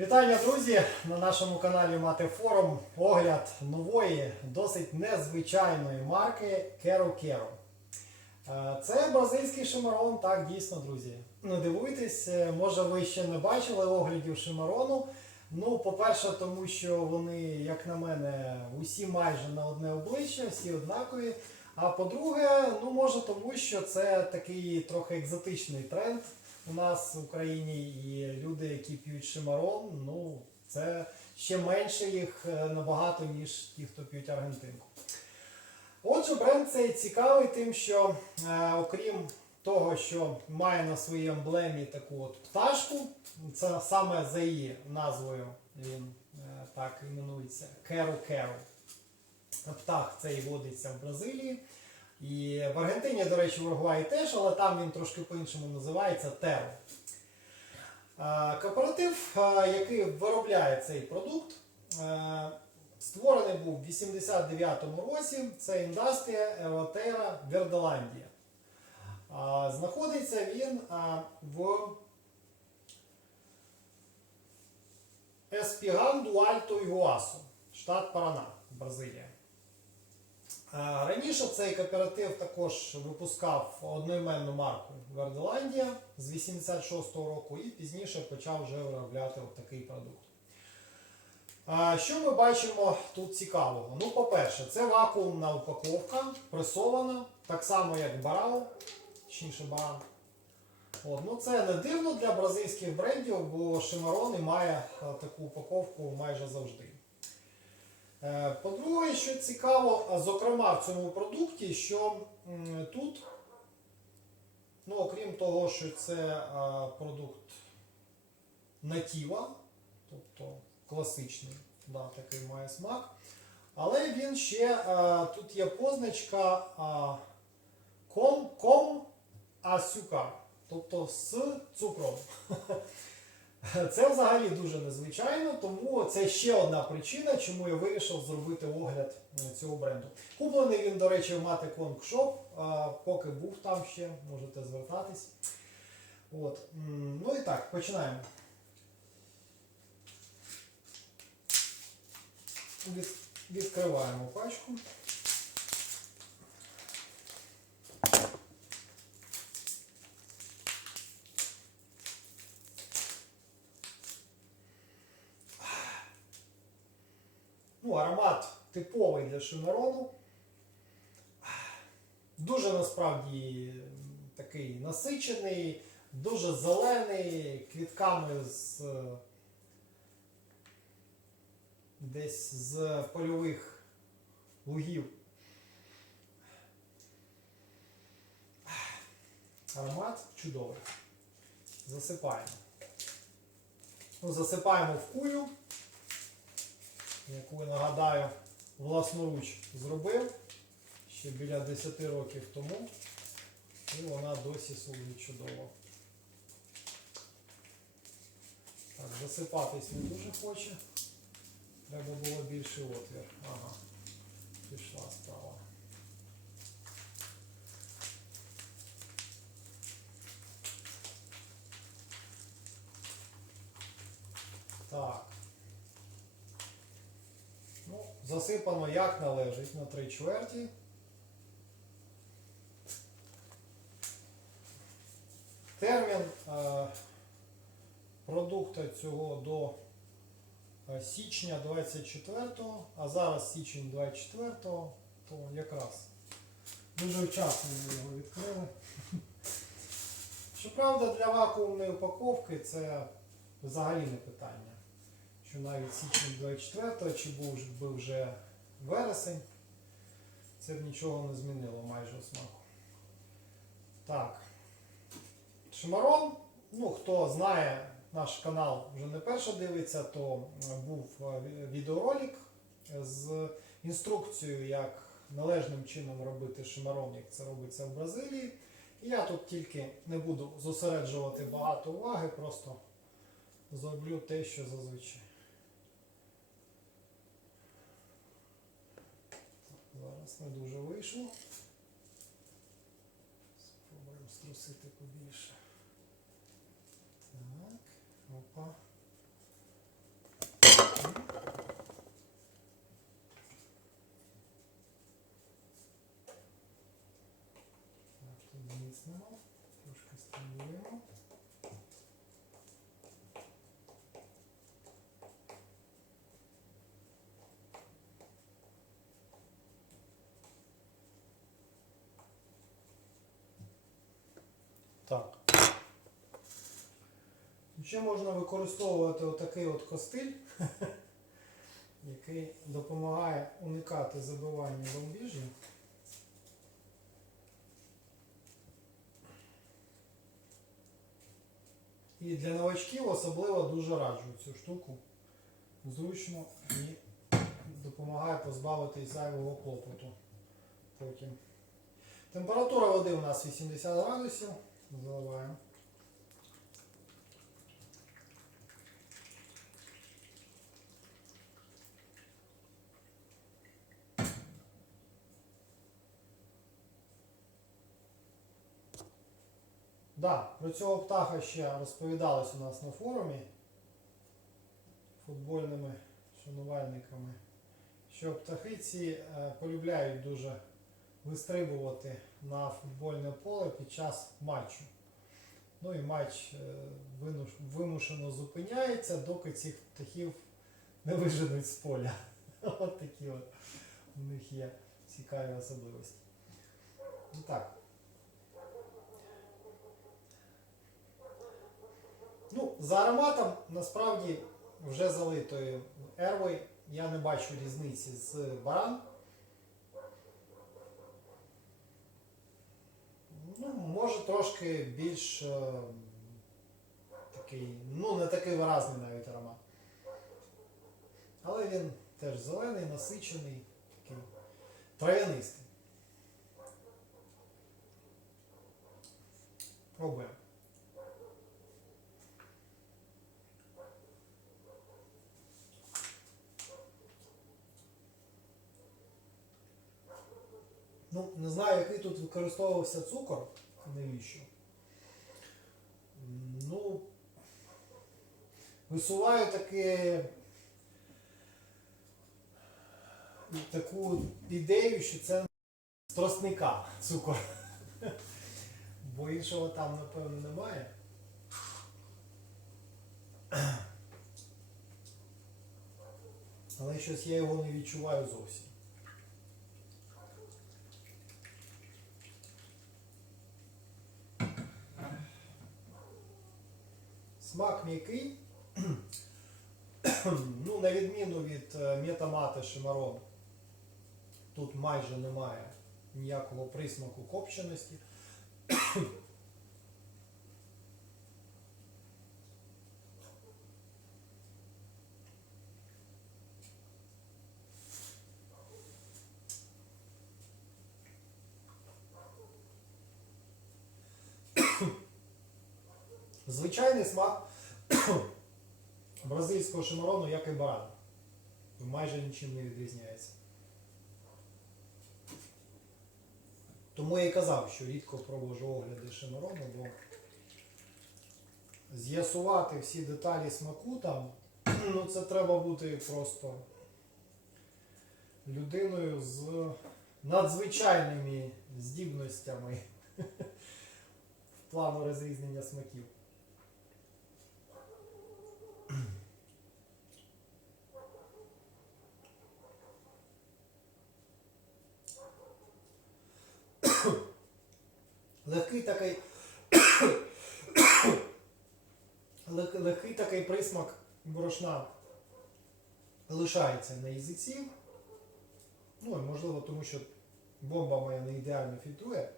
Вітання, друзі! На нашому каналі Мати Форум огляд нової, досить незвичайної марки Kero. Е, Це бразильський шимарон, так дійсно, друзі. Не дивуйтесь, е, може ви ще не бачили оглядів шимарону. Ну, по-перше, тому що вони, як на мене, усі майже на одне обличчя, всі однакові. А по-друге, ну може тому, що це такий трохи екзотичний тренд у нас в Україні, і люди, які п'ють шимарон, ну це ще менше їх е, набагато, ніж ті, хто п'ють аргентинку. Отже, бренд цей цікавий тим, що е, окрім того, що має на своїй емблемі таку от пташку, це саме за її назвою він е, так іменується Керу Керу. Птах цей водиться в Бразилії. І в Аргентині, до речі, в Уругваї теж, але там він трошки по-іншому називається Теро. Кооператив, який виробляє цей продукт, створений був в 89-му році. Це індастрія Еотера Верделандія. Знаходиться він в Еспіган ду Альто Ігуасу, штат Парана, Бразилія. А, Раніше цей кооператив також випускав одноіменну марку Верделандія з 86-го року і пізніше почав вже виробляти такий продукт. Що ми бачимо тут цікавого? Ну, по-перше, це вакуумна упаковка, пресована, так само як барау, точніше баран. От, ну це не дивно для бразильських брендів, бо Шимарон має е, таку упаковку майже завжди. Е, По-друге, що цікаво, зокрема в цьому продукті, що тут, ну, окрім того, що це продукт натіва, тобто класичний, да, такий має смак. Але він ще тут є позначка ком, ком асюка, тобто з цукром. Це взагалі дуже незвичайно, тому це ще одна причина, чому я вирішив зробити огляд е, цього бренду. Куплений він, до речі, в Мати Shop, поки був там ще, можете звертатись. От. Ну і так, починаємо. Відкриваємо пачку. Ну, аромат типовий для шимерону. Дуже насправді такий насичений, дуже зелений, квітками з десь з польових лугів. Аромат чудовий. Засипаємо. Ну, засипаємо в кулю яку нагадаю, власноруч зробив ще біля 10 років тому. І вона досі служить чудово. Так, засипатись не дуже хоче. Треба було більший отвір. Ага, пішла справа. Так. Засипано як належить на три чверті. Термін е, продукту цього до е, січня 24-го, а зараз січень 24-го, то якраз дуже вчасно ми його відкрили. Щоправда, для вакуумної упаковки це взагалі не питання що навіть січень 24 чи був би вже вересень, це б нічого не змінило майже у смаку. Так. Шимарон, ну хто знає наш канал вже не перше дивиться, то е, був е, відеоролик з інструкцією, як належним чином робити шимарон, як це робиться в Бразилії. Я тут тільки не буду зосереджувати багато уваги, просто зроблю те, що зазвичай. Зараз не дуже вийшло. Спробуємо струсити побільше. Так, опа. Так. Ще можна використовувати отакий от костиль, який допомагає уникати забивання бомбіжів. І для новачків особливо дуже раджу цю штуку. Зручно і допомагає позбавитись зайвого клопоту потім. Температура води у нас 80 градусів. Заливаємо. Да, про цього птаха ще розповідалось у нас на форумі футбольними шанувальниками, що птахи ці е, полюбляють дуже вистрибувати на футбольне поле під час матчу. Ну і матч е, вимушено зупиняється, доки цих птахів не виженуть з поля. От такі от у них є цікаві особливості. І так. Ну, за ароматом насправді вже залитої ерви я не бачу різниці з баран. Ну, може трошки більш е, такий, ну не такий виразний навіть аромат. Але він теж зелений, насичений, такий трав'янистий. Пробуємо. Ну, не знаю, який тут використовувався цукор, навіщо. Ну, висуваю таке таку ідею, що це з тростника цукор. Бо іншого там, напевно, немає. Але щось я його не відчуваю зовсім. Смак м'який. ну, на відміну від е, метамати Шимарон, тут майже немає ніякого присмаку копченості. Звичайний смак бразильського шимарону, як і барана. Майже нічим не відрізняється. Тому я і казав, що рідко проводжу огляди шимарону, бо з'ясувати всі деталі смаку там, ну це треба бути просто людиною з надзвичайними здібностями в плану розрізнення смаків. Легкий такий. Легкий такий присмак борошна лишається на язиці. Ну і можливо, тому що бомба моя не ідеально фільтрує.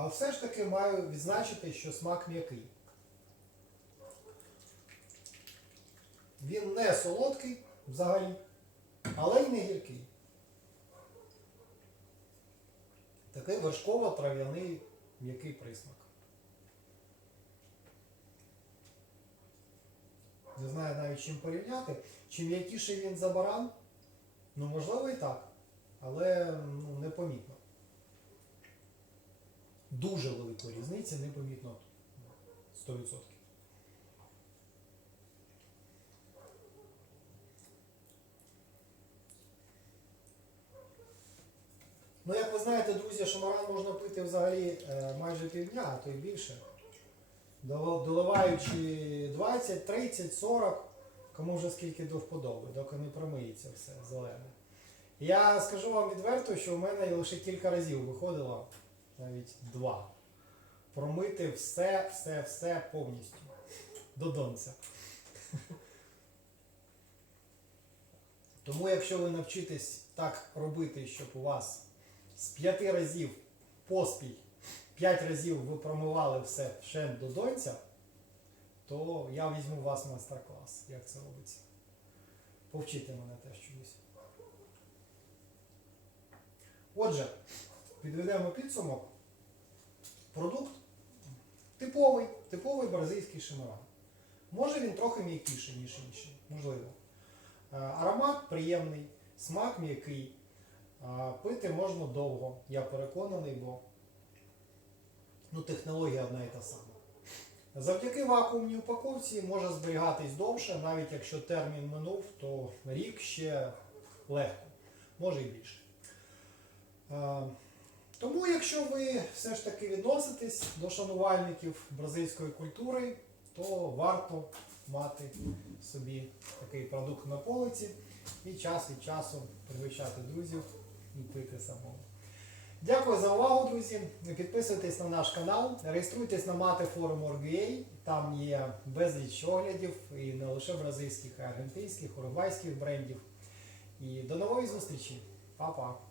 Але все ж таки маю відзначити, що смак м'який. Він не солодкий взагалі, але й не гіркий. Такий вершково-трав'яний м'який присмак. Не знаю навіть чим порівняти. Чим м'якіший він за баран, ну можливо і так, але ну, непомітно. Дуже великої різниці непомітно 100%. Ну, як ви знаєте, друзі, шамаран можна пити взагалі е, майже півдня, а то й більше. доливаючи 20, 30, 40, кому вже скільки до вподоби, доки не промиється все зелене. Я скажу вам відверто, що в мене лише кілька разів виходило, навіть два. Промити все, все, все повністю. До донця. Тому, якщо ви навчитесь так робити, щоб у вас з п'яти разів поспіль, п'ять разів ви промивали все ще до донця, то я візьму у вас майстер-клас, як це робиться. Повчите мене теж чомусь. Отже, підведемо підсумок. Продукт типовий, типовий бразильський шимран. Може він трохи м'якіший, ніж інші, можливо. Е, Аромат приємний, смак м'який. Е, Пити можна довго, я переконаний, бо ну, технологія одна і та сама. Завдяки вакуумній упаковці може зберігатись довше, навіть якщо термін минув, то рік ще легко, може і більше. Тому, якщо ви все ж таки відноситесь до шанувальників бразильської культури, то варто мати собі такий продукт на полиці і час від часу пригощати друзів і пити самому. Дякую за увагу, друзі. Підписуйтесь на наш канал, реєструйтесь на мати форум Org.ua. Там є безліч оглядів і не лише бразильських, а й аргентинських, уругвайських брендів. І до нової зустрічі. Па-па!